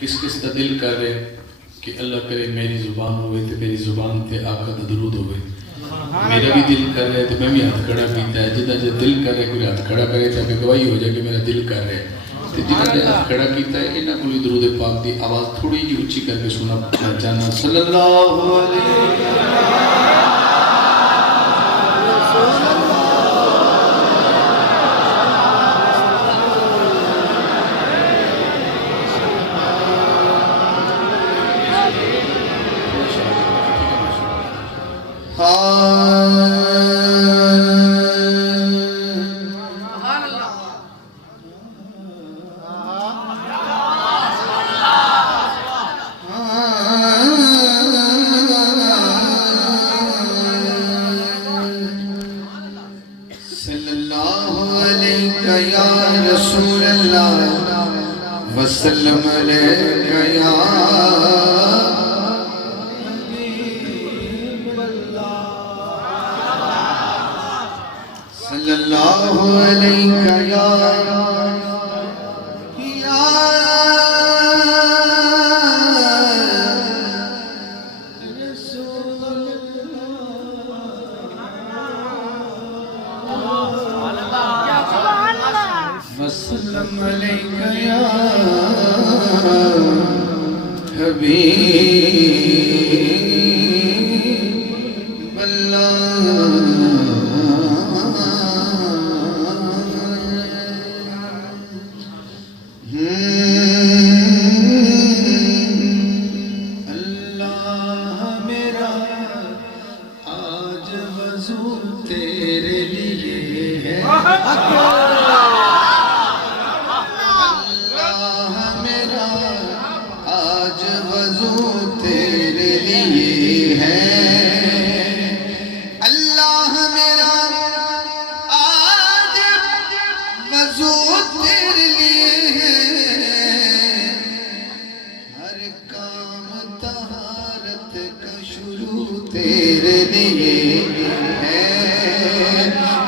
کس کس کا دل کر رہے کہ اللہ کرے میری زبان ہوئے تو میری زبان تے آقا دا درود ہوئے. میرا بھی دل کر رہے تو میں بھی ہاتھ کھڑا کیتا ہے. جدہ جو دل کر رہے کوئی ہاتھ کھڑا کرے تاکہ گواہی ہو جائے کہ میرا دل کر رہے. تو جنہوں نے ہاتھ کھڑا کیتا ہے انہاں کوئی درود پاک دی آواز تھوڑی جی اچھی کر کے سنا جانا. صلی اللہ علیہ وسلم علیکہ یا حبیب اللہ صلی اللہ علیکہ یا رسول اللہ وسلم علیکہ یا حبیب اللہ. اللہ میرا آج وضو تیرے لیے ہے.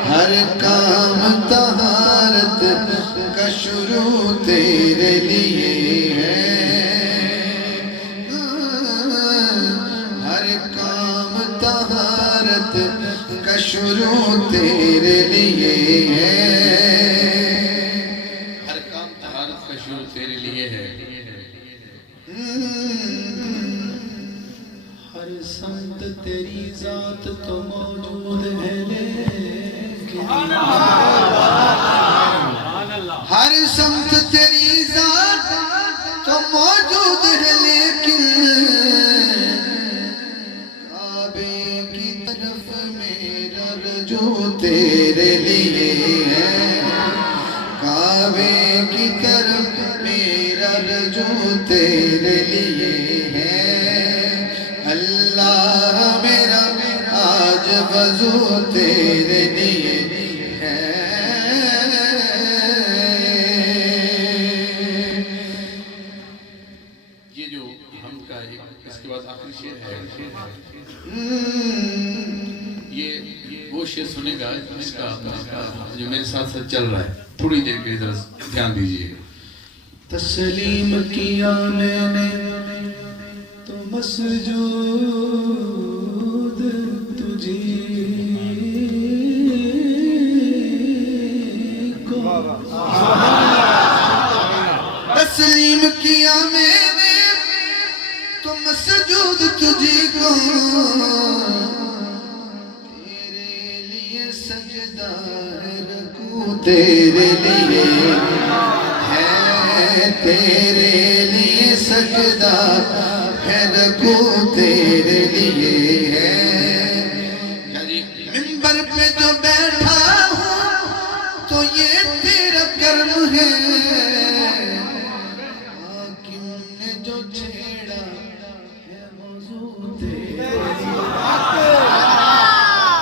ہر کام طہارت کا شروع تیرے لیے ہے. ہر کام طہارت کا شروع تیرے لیے ہے. ہر کام طہارت کا شروع تیرے لیے ہے. ہر سمت تیری ذات تو موجود ہے لیکن ہر سمت تیری ذات تو موجود ہے لیکن کعبے کی طرف میرا رجوع تیرے لیے ہے. کعبے کی طرف میرا رجوع تیرے لیے ہے. اللہ میرا آج وضو تیرے لیے ہے. یہ جو ہم کا اس کے بعد آخری شعر ہے یہ وہ شعر سنے گا جس کا جو میرے ساتھ ساتھ چل رہا ہے. تھوڑی دیر کے ذرا دھیان دیجئے. تسلیم کیا میں نے تو مسجود تجھی کو. تسلیم کیا میں نے تو مسجود تجھی کو. تیرے لیے سجدہ ہے رکوع تیرے لیے ہے. تیرے لیے سجدہ ہے رکوع تیرے لیے ہے. منبر پہ جو بیٹھا ہوں تو یہ تیرا کرم ہے. حاکم نے جو چھیڑا ہے موضوع تیرے لیے.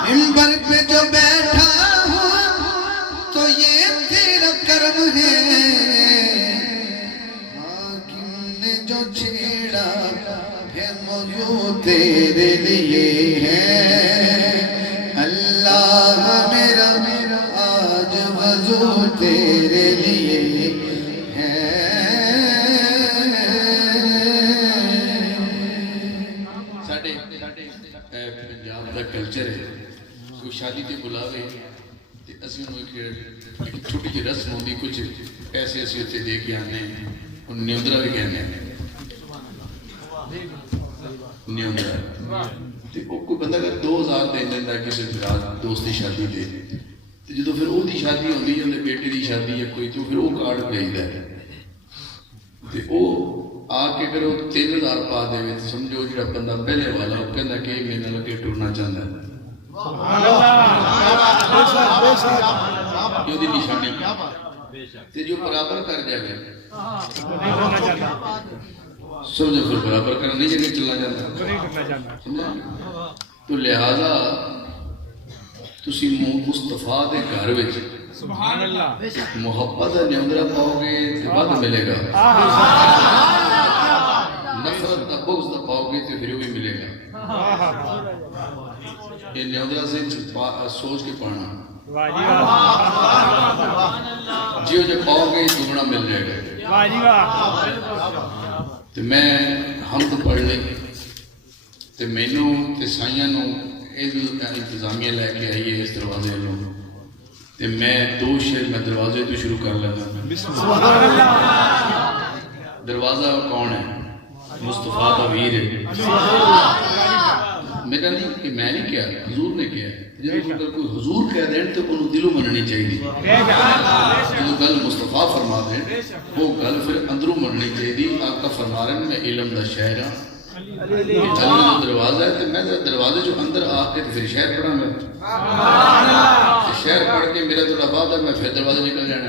منبر پہ جو بیٹھا ہوں تو یہ تیرا کرم ہے. جو چھیڑا ہے موضوع تیرے لیے ہے. اللہ میرا آج وضو تیرے لیے ہے. شادی تے بلاوے تے اسی انہوں ایک چھوٹی جی رسم ہوندی کچھ پیسے اسی اتنے دے کے آنے ان نیوندرا بھی کہنے نیوندرا تے کوئی بندہ اگر 2000 دے دینا کسی دوستی شادی دے تے جدو پھر وہ دی شادی ہوندی ہے بیٹے دی شادی یا کوئی تو پھر وہ کارڈ بھیجدا ہے تے وہ آ کے اگر وہ 3000 پا دے تو سمجھو جڑا بندہ پہلے والا وہ کہندا کہ میرے نال اگے ٹرنا چاہندا ہے جو دی نشانی تے جو برابر کر جائے گا سمجھو پھر برابر کرنا نہیں جگہ چلنا جاتا تو لہذا تسی مصطفیٰ دے گھر وچ محبت دا نیوندرا پاؤ گے تے بعد ملے گا نفرت دا بغض دا پاؤ گے تے پھر بھی ملے گا یہ نیوندرا سے سوچ کے پڑھنا جیو جب پاؤ گے دگنا مل جائے گا تو میں حمد پڑھ لیں تو مینوں تے سائیاں نوں انتظامیہ لے کے آئیے اس دروازے لوں تو میں 2 شعر میں دروازے تو شروع کر لیتا دروازہ کون ہے مصطفیٰ کا ویر ہے میرا نہیں کہ میں نہیں کیا حضور نے کیا جب کوئی حضور کہہ دیں تو انہوں دلوں مننی چاہیے جو گل مصطفیٰ فرما دیں وہ گل پھر اندروں مننی چاہیے آقا فرما رہے ہیں میں علم دا شہر ہاں دروازہ ہے تو میں دروازے جو اندر آ کے پھر شہر پڑھا میں شہر پڑھ کے میرا تھوڑا بعد ہے میں پھر دروازے نکل جانا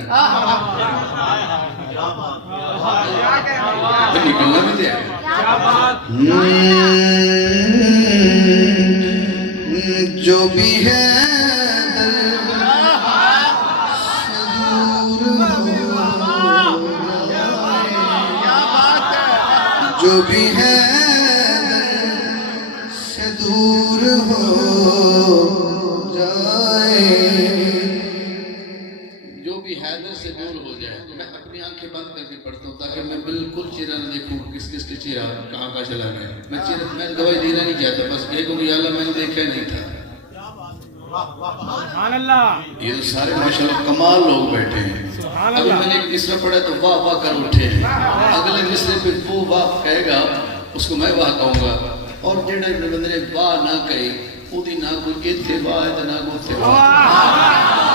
نکلنا بھی دیا جو بھی ہے جو بھی ہے سے دور ہو جائے جو بھی حیدر سے دور ہو جائے میں اپنی آنکھیں بند کر کے پڑھتا ہوں تاکہ میں بالکل چہرہ نہ دیکھوں کس کس کے چہرہ کہاں کا چلا گیا میں گواہی دینا نہیں چاہتا بس ایک کو یا اللہ میں نے دیکھا نہیں تھا یہ تو سارے ماشاءاللہ کمال لوگ بیٹھے ہیں ابھی میں نے ایک مصرع پڑھا تو واہ واہ کر اٹھے ہیں اگلے مصرع پہ وہ واہ کہے گا اس کو میں واہ کہوں گا اور جڑے بندے نے واہ نہ کہی وہ دی نہ کوئی اتھے واہ ہے نہ کوئی اتھے واہ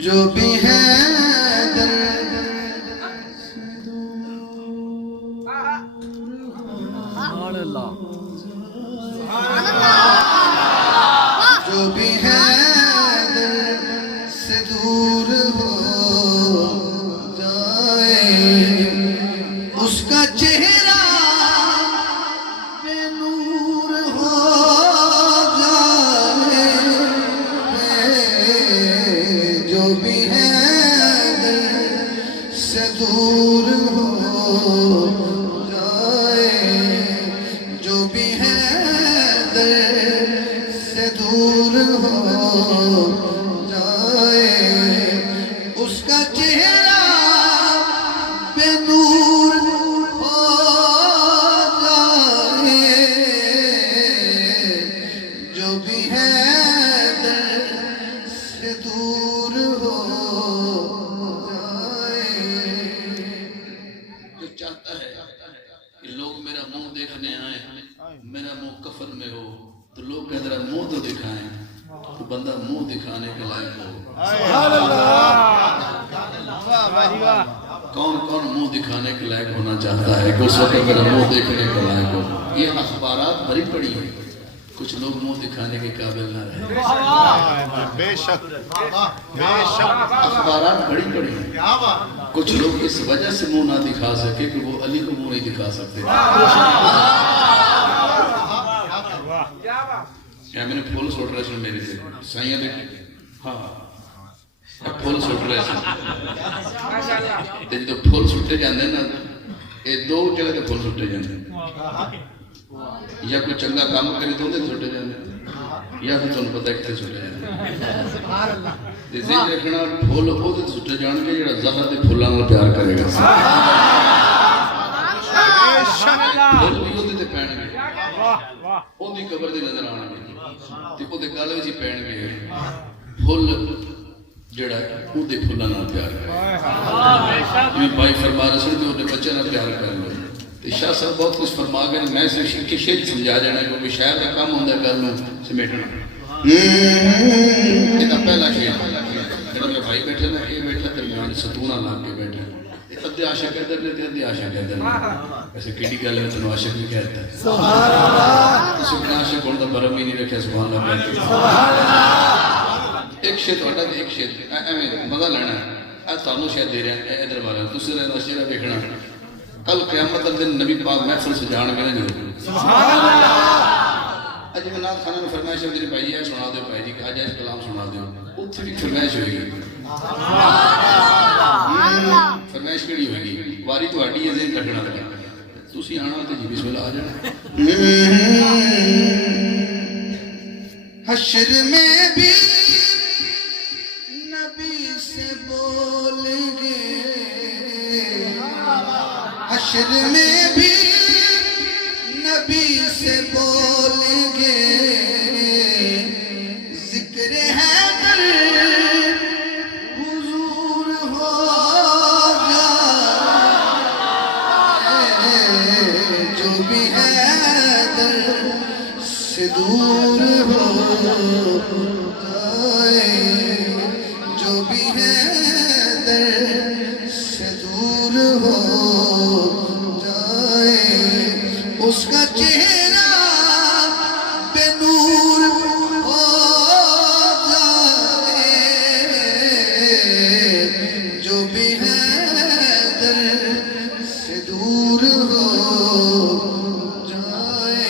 جو بھی ہے جو بھی ہے سے دور ہو جائے اس کا چہرہ بے نور ہو جائے جو بھی ہے سے دور ہو جائے جو بھی ہے سے دور ہو جائے اس کا چہرہ بے نور ہو جائے جو بھی ہے سے دور ہو جائے جو چاہتا ہے کہ لوگ میرا منہ دیکھنے آئے میرا منہ کفن میں ہو تو لوگ کہہ رہا منہ تو دکھائیں تو بندہ منہ دکھانے کے لائق ہو کون کون منہ دکھانے کے لائق ہونا چاہتا ہے کہ اس وقت میرا منہ دیکھنے کے لائق ہو یہ اخبارات بھری پڑی ہیں کچھ لوگ منہ دکھانے کے قابل نہ رہے بے شک اخبارات بھری پڑی ہیں کچھ لوگ اس وجہ سے منہ نہ دکھا سکے کہ وہ علی کو منہ نہیں دکھا سکتے کیا میں نے پھول سوٹ رہے سن میرے سے سائیاں دیکھیں ہاں پھول سوٹ رہے سن جو پھول سوٹے جاندے نا یہ 2 جگہ کے پھول سوٹے جاندے یا کوئی چنگا کام کرے تو اندھے سوٹے جاندے یا پھر تمہیں پتہ کتنے چھوٹے ہیں ذہن رکھنا پھول وہ تو چھوٹے جان کے جڑا زہر دے پھولاں نال پیار کرے گا پھول بھی وہ تے پین گے وہ دی قبر دے نظر آن گے تے وہ دے گل وچ پین گے پھول جڑا وہ دے پھولاں نال پیار کرے میں بھائی فرما رہے سن کہ وہ بچے نال پیار کر لو شاہ صاحب بہت کچھ فرما گئے میں صرف ایک شعر سمجھا جانا کیونکہ شاعر کا کام ہوتا ہے گل میں سمیٹنا یہ پہلا شعر جڑا میرے بھائی بیٹھے نا یہ بیٹھا درمیان ستونہ لا کے بیٹھا ادھے عاشق ادھر نے ادھے عاشق ادھر نے ایسے کیڑی گل ہے تینوں عاشق بھی کہتا ہے تسی اپنا عاشق ہونے کا برم ہی نہیں رکھا سبحان اللہ کہتے ایک شعر تھوڑا ایک شعر ایویں مزہ لینا ہے تانوں شعر دے رہے ہیں ادھر والے تسی رہنا شعر دیکھنا کل قیامت دن نبی پاک محفل سے جان کے نہ جو سبحان اللہ اج میں نات خانہ میں فرمائش ہے میرے بھائی یہ سنا دو بھائی جی کہ آج ایس کلام سنا دو اتھے بھی فرمائش ہوئے گی فرمائش کیڑی ہوئے گی واری تو ہڈی ہے ذہن رکھنا لگا تسی آنا تے جی بسم اللہ آ جانا حشر میں بھی نبی سے بولیں گے حشر میں بھی نبی سے بولیں گے ذکر حیدر حضور ہوگا جو بھی حیدر سے دور ہو جائے جو بھی حیدر سے دور ہو اس کا چہرہ بے نور ہو جائے جو بھی حیدر سے دور ہو جائے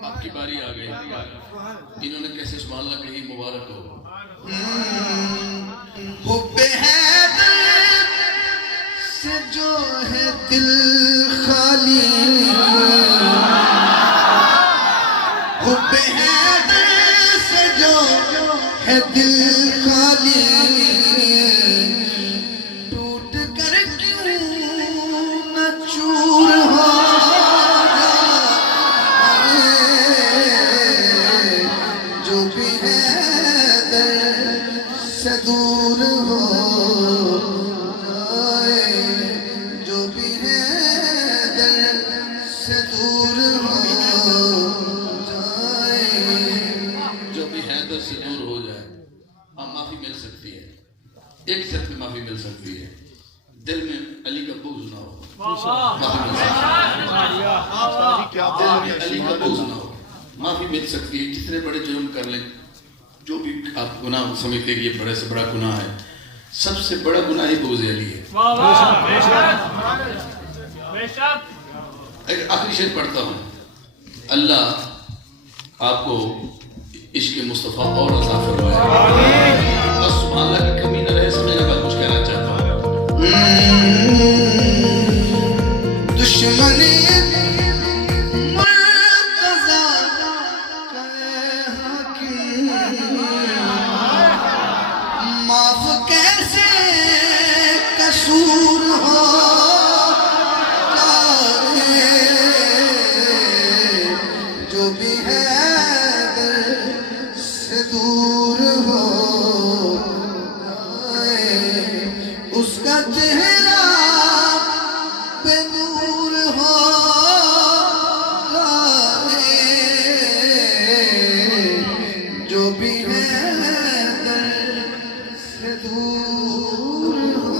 آپ کی باری آ گئی انہوں نے کیسے سبحان اللہ کہی مبارک ہو حب حیدر سے جو ہے دل خالی حب حیدر سے جو ہے دل خالی ٹوٹ کر کیوں نہ چور ہو جائے جو بھی حیدر سے دور ہو ایک طرف میں معافی مل سکتی ہے دل میں علی کا بغض نہ ہو دل میں علی کا بغض نہ ہو معافی مل سکتی ہے جتنے بڑے جرم کر لیں جو بھی آپ گناہ سمجھتے کہ یہ بڑے سے بڑا گناہ ہے سب سے بڑا گناہ ہی بغض علی ہے ایک آخری شعر پڑھتا ہوں اللہ آپ کو عشق مصطفیٰ اور عطا فرمائے بس سبحان اللہ کی کمی نہ رہے سمجھنے کا کچھ کہنا چاہتا ہوں دشمنی مرتضی کا حاکم معاف کیسے قصور ہو جو بھی حیدر سے دور ہو اس کا چہرہ بے نور ہو جو بھی حیدر سے دور ہو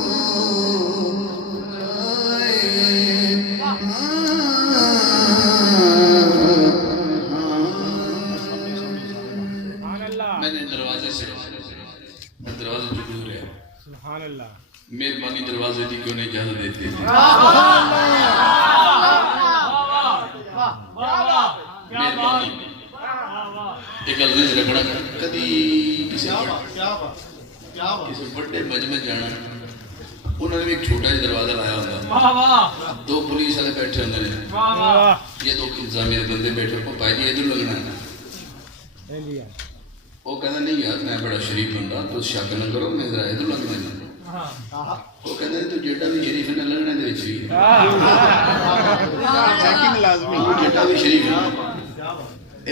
میں نے دروازے سے دروازے جو دور ہے سبحان اللہ مہربانی دروازے دی کیوں نہیں اجازت دیتے ہیں مہربانی ایک الزیز رکھنا کدی کسی بڑے مجمع جانا انہوں نے بھی ایک چھوٹا جا دروازہ لایا ہوتا دو پولیس والے بیٹھے ہوتے ہیں یہ دو انتظامیہ بندے بیٹھے کو بھائی جی ادھر لگنا ہے وہ کہنا نہیں یار میں بڑا شریف بندہ تو شک نہ کرو میں ذرا تو لگ جانا وہ کہنا تو جیٹا بھی شریف ہے لگنے دے بھی جیٹا بھی شریف ہے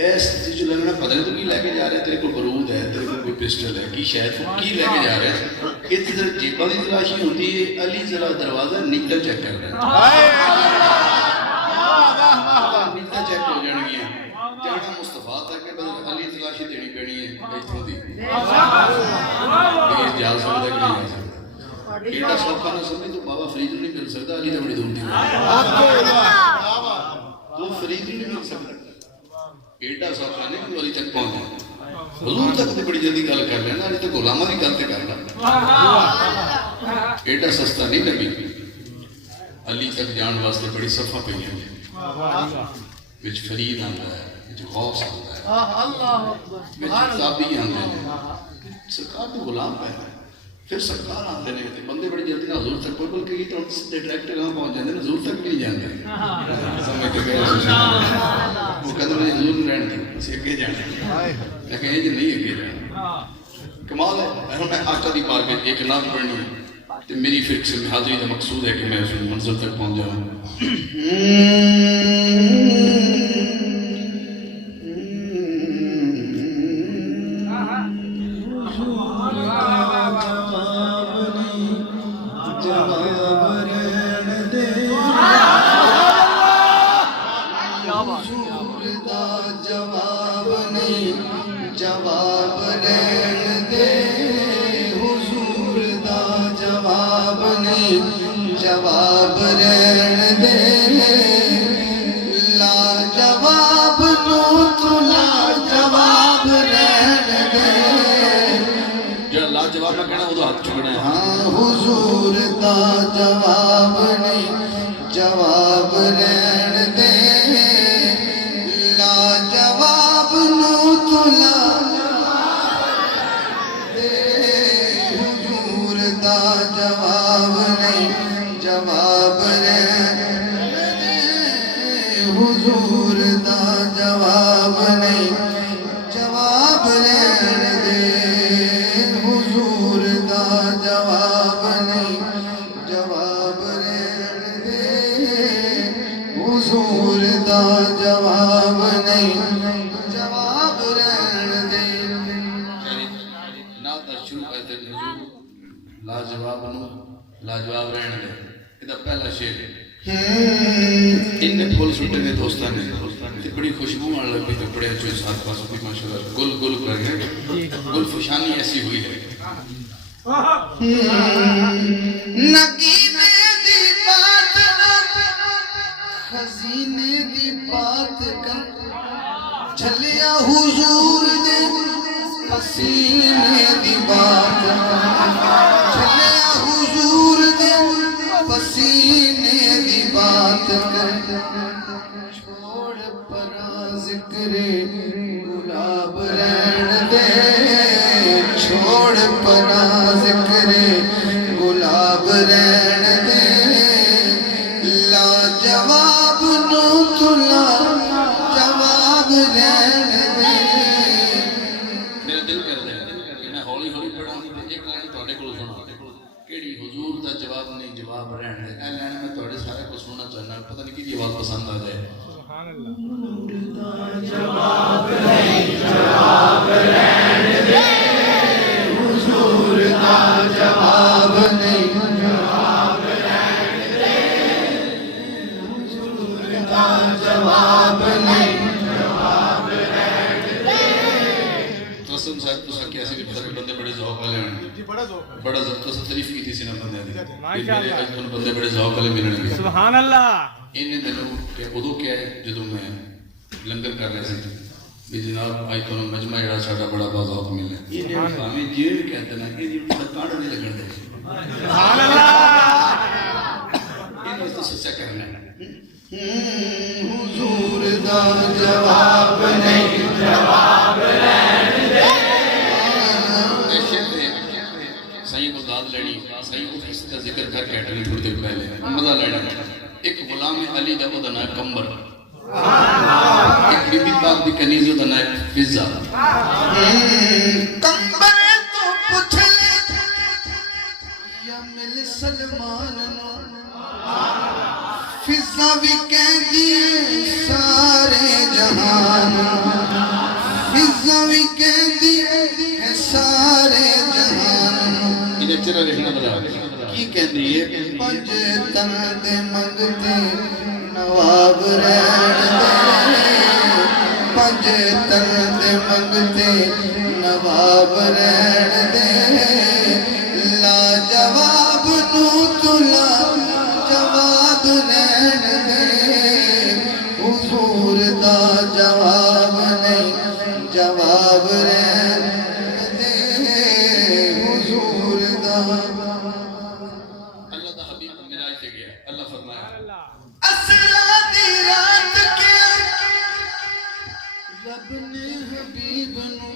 اس جو لگنا پتہ نہیں تو کی لے کے جا رہے ہیں تیرے کو برود ہے تیرے کو کوئی پسٹل ہے کی شاید وہ کی لے کے جا رہے ہیں اس طرح جیبا کی تلاشی ہوتی ہے علی ذرا دروازہ نیچا چیک کر رہا ہے نیچا چیک ہو جان گیا جانا مصطفیٰ تک ہے بدل علی تلاشی دینی پڑی ہے بیٹھوں دی اس جال سکتا کہ نہیں آ سکتا ایٹا صاحب کا نہ سمجھے تو بابا فرید نہیں مل سکتا علی تو بڑی دور تھی تو فرید نہیں مل سکتا ایٹا صاحب کا نہیں علی تک پہنچا حضور تک تو بڑی جلدی گل کر لینا علی تک غلامہ کی گل کر لینا ایٹا سستا نہیں نبی علی تک جان واسطے بڑی صفحہ پہ ہیں وچ فرید آندا ہے وچ غوث آندا ہے وچ صحابی آندے ہیں سرکار تو غلام پہ ہے پھر سرکار آندے ہیں بندے بڑی جلدی نہ حضور تک پہنچ بلکہ یہ تو سیدھے ڈائریکٹ کہاں پہنچ جاندے ہیں حضور تک نہیں جاندے سمجھ کے گئے وہ کہتے ہیں حضور رہن دی اسے اگے جانا لیکن یہ نہیں اگے جانا کمال ہے میں آقا دی بار میں ایک نعت پڑھنی ہے تو میری فکر سے حاضری کا مقصود ہے کہ میں اس منزل تک پہنچ جاؤں جواب رہن دے لا جواب نو تو لا جواب رہن دے جو لا جواب نہ کہنا وہ تو ہاتھ چکنا ہے ہاں حضور دا جواب نہیں جواب رہن دے لا جواب نو تو لا جواب دے حضور دا جواب نہیں جواب رہن دے حضور دا جواب نہیں جواب رہن دے حضور دا جواب نہیں جواب رہن دے حضور دا جواب نہیں جواب رہن دے نہ تا شروع کرتے حضور لا جواب نو لاجواب رہن دے یہ پہلا شعر ہے ان نے پھول سٹے نے دوستان نے بڑی خوشبو آن لگ بھی تو بڑے اچھے ساتھ پاس ہوتی ماشاءاللہ گل گل کر گئے گل فشانی ایسی ہوئی ہے نگینے دی بات خزینے دی بات کر جھلیا حضور دے پسینے دی بات کر جھلیا حضور دے پسینے دی بات کر چھوڑ پرا ذکر گلاب رہن دے چھوڑ پرا ذکر گلاب رہن دے لا جواب نو تو لا جواب رہن دے میرا دل کر دے کہ میں ہولی ہولی پڑھا ہوں ایک لائن تھوڑے کو سنا کیڑی حضور دا جواب نہیں جواب رہن دے اے لائن میں تھوڑے سارے کو سننا چاہنا پتہ نہیں کی آواز پسند آ جائے سبحان اللہ جواب نہیں جواب رہن دے حضور دا جواب نہیں جواب رہن دے حضور دا جواب نہیں جواب رہن دے قسم صاحب تو سا کیسے بھی پتہ بندے بڑے ذوق والے ہیں بڑا ذوق تو تعریف کی تھی سنا بندے دی ماشاءاللہ اجن بندے بڑے ذوق والے ملنے سبحان اللہ ان دنوں کہ ادو کیا ہے جدوں میں لنگر کر رہے تھے کہ جناب آئی تو مجمع جڑا ساڈا بڑا باذوق ملے یہ ہمیں جیل کہتے ہیں کہ یہ کاڑا نہیں لگن دے سبحان اللہ یہ تو سچا کرنا ہے حضور دا جواب نہیں جواب رہن دے صحیح کو داد لڑی صحیح کو اس کا ذکر کر کے ہٹنی تھوڑی دیر پہلے مزہ لڑی ایک غلام علی دا وہ نام کمبر ایک بی بی پاک دی کنیزوں دا نائب فضا کمبر تو پوچھ لے یا مل سلمان نو فضا بھی کہہ دیے سارے جہان فضا بھی کہہ دیے سارے جہان انہیں چرہ لکھنا بلا کی کہہ دیئے پنج تن دے منگتے نواب رہن دے پنج تن دے منگتے نواب رہن دے لا جواب نو تو لا جواب رہن دے حضور دا جواب نہیں جواب رہن دے حضور دا اللہ دا حبیب مرائی کے گیا اللہ فرمایا اسرا دی رات کے رب نے حبیب نو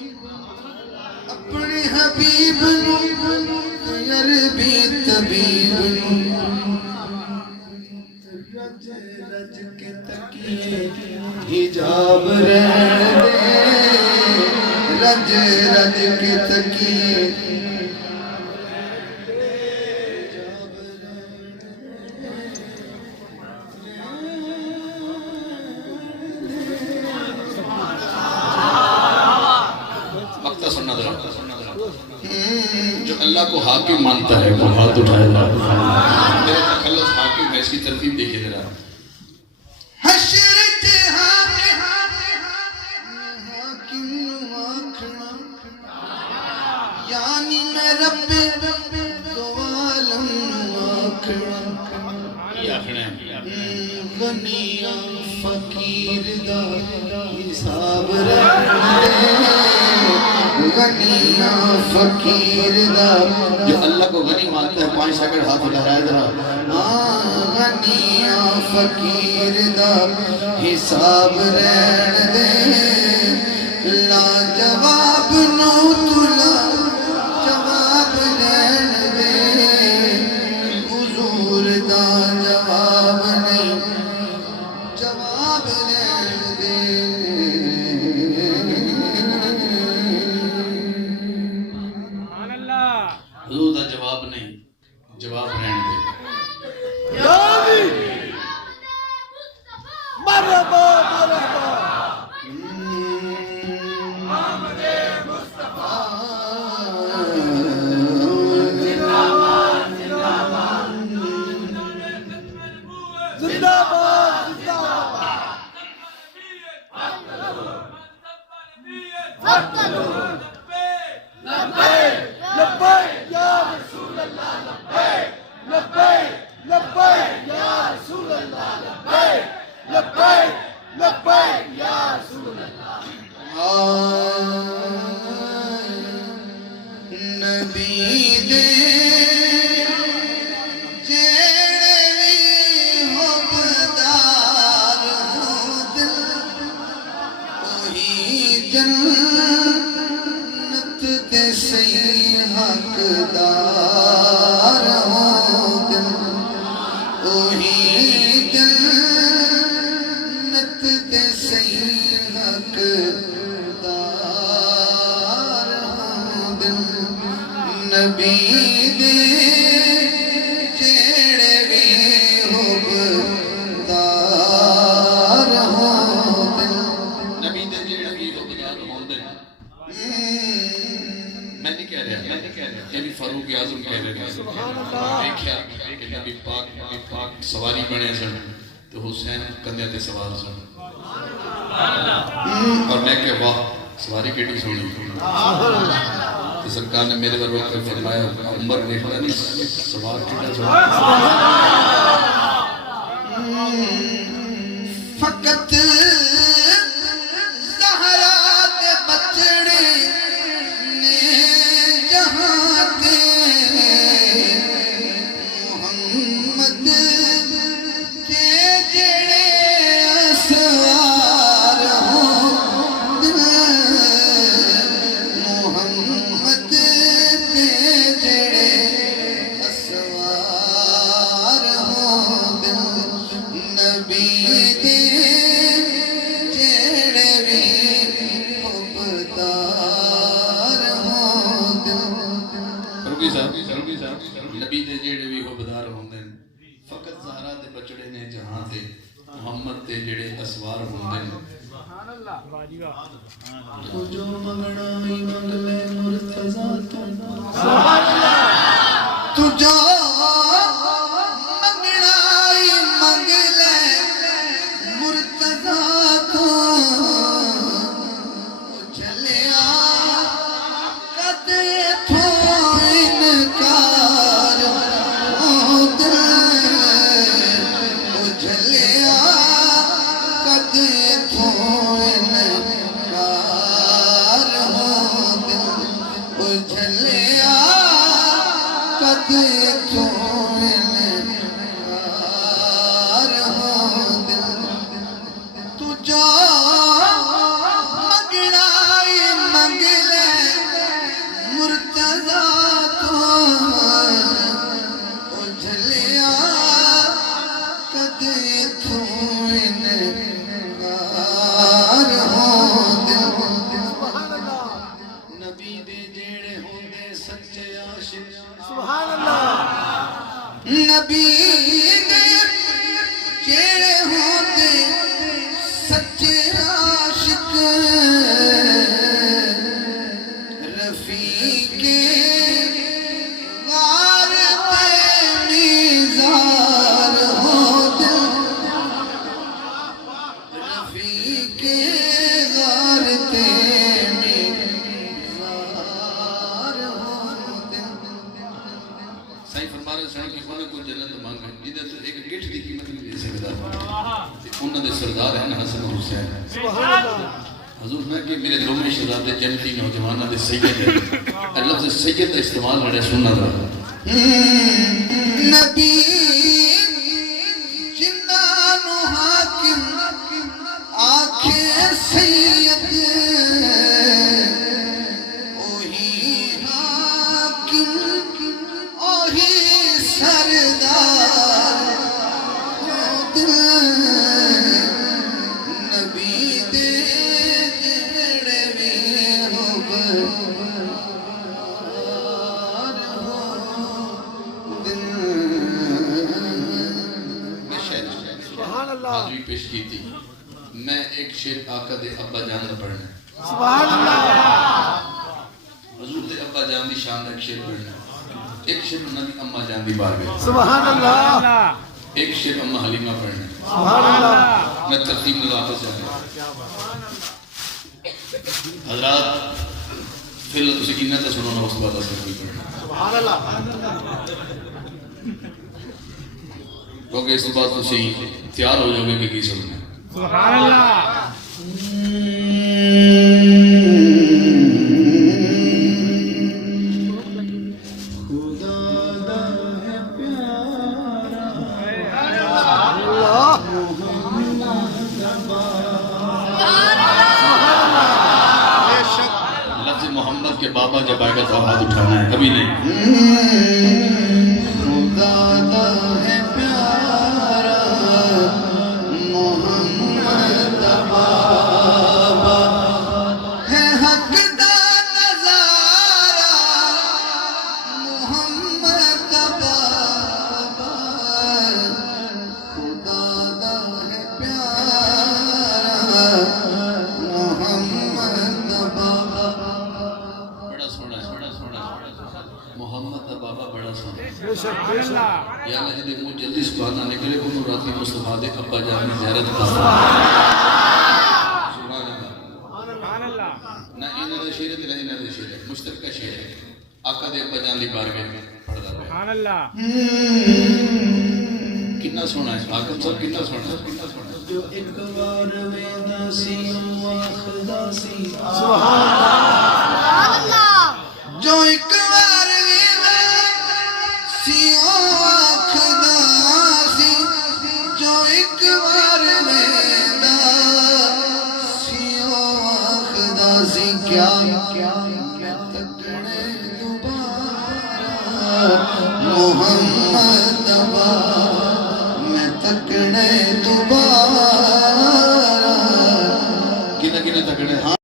اپنے حبیب نو عربی طبیب نو رج رج کے تکیے حجاب رہن دے رج رج کے تکیے وقتہ سننا ذرا جو اللہ کو حاکم مانتا ہے وہ ہاتھ اٹھائے ذرا میرا تخلص حاکم ہے اس کی ترتیب دیکھیں ذرا حشر تے حاکم نو آکھنا یعنی میں رب دو عالم نو آکھنا یہ آخنا ہے غنیاں فقیر دا حساب رکھنے غنیاں فقیر دا جو اللہ کو غنی مانتا ہے 5 سیکنڈ ہاتھ اٹھائے ذرا غنیاں فقیر دا حساب رہن دے لا جواب نو تو لا جواب رہن دے حضور دا جواب نہیں جواب رہن دے حضور دا جواب نہیں جواب رہن دے نبی دے جیڑے بھی حبدار ہوں دل وہی جنت دے سی حقدار ہوں دل وہی جنت دے سی حقدار ہوں دل نبی دے جیڑے بھی حبدار ہوں دل نبی دے جیڑے بھی حبدار ہوں دل میں نہیں کہہ رہا یہ بھی فاروق اعظم کہہ رہے ہیں دیکھیا کہ نبی پاک سواری بنے سن تو حسین کندھے تے سوار سن اور میں کہ واہ سواری کیڑی سونی تو سرکار نے میرے ضرور کر فرمایا عمر دیکھتا نہیں سوار کیڑا سوار فقط زہرا دے بچڑے نے جہاں دے محمد کے جڑے اسوار ہوں دل محمد کے جڑے اسوار ہوں دل نبی دے چڑھے نے جہاں تے محمد تے جڑے اسوار ہوندے نے سبحان اللہ واہ جی واہ تو جو منگنا ہی منگ لے مرتضی تو سبحان اللہ تو جو منگنا ہی منگ لے مرتضی تو چلیا کدے تھو انکار او دل او چلیا کدے تھو انکار ہو دل او چلیا کدے تھو انکار ہو دل تو جو منگنا ہی منگ لے مرتضی تو او جھلیا کدے تھو انکار ہو دل نبی دے جیڑے ہوندے سچے عاشق سبحان اللہ نبی دے جیڑے ہوندے سچے عاشق رفیق غار تے میزار ہو دل رفیق غار تے میزار ہو دل سائیں فرما رہے ہیں کہ انہوں نے کوئی جنت مانگ ہے جدہ تو ایک گٹھ کی قیمت نہیں دے سکتا انہوں نے سردار ہیں حسن و حسین سبحان اللہ حضور میں کہ میرے دل میں شہزادے جنتی نوجوانہ دے سید ہے لفظ سید کا استعمال ہے سننا تھا نبی جنانو حاکم آنکھے سید اوہی حاکم اوہی سردار دل نبی دے جڑے بھی ہو بار ہو دل میں شہر سبحان اللہ حاضری پیش کی تھی میں ایک شیر آقا دے ابا جان دا پڑھنا ہے سبحان اللہ حضور دے ابا جان دی شان دا ایک شیر پڑھنا ہے ایک شیر انہوں دی اماں جان دی بار گئے سبحان اللہ ایک شیر اماں حلیمہ پڑھنا ہے سبحان اللہ میں ترتیب میں واپس جانا ہے حضرات پھر تسی کینہ تا سنو نا اس بات سے کوئی پڑھنا سبحان اللہ کیونکہ اس بات تسی تیار ہو جاؤ گے کہ کی سننا ہے سبحان اللہ خدا دا ہے پیارا اللہ بے شک لفظ محمد کے بابا جب آئے گا تو ہاتھ اٹھانا ہے کبھی نہیں خدا دا ہے پیارا محمد بابا ہے حق دا نظارہ محمد بابا خدا دا ہے پیارا محمد بابا بڑا سونا ہے محمد دا بابا بڑا سونا ہے بے شک بے شک یا اللہ جدے مجھ جلدی سبحانہ نکلے کو راتی مصطفیٰ دے ابا جان نے زیارت کا سبحان اللہ سبحان اللہ نہ انہاں دا شیر ہے نہ انہاں دا شیر ہے مشترکہ شیر ہے آقا دے ابا جان دی بارگاہ میں پڑھدا ہے سبحان اللہ کتنا سونا ہے آقا صاحب کتنا سونا ہے جو ایک بار ویدا سی واخدا سی سبحان اللہ جو ایک بار ویدا سی واخدا سی جو ایک بار ویدا سی واخدا سی کیا تکنے دوبارہ محمد میں تکنے دوبارہ کتنا تکڑے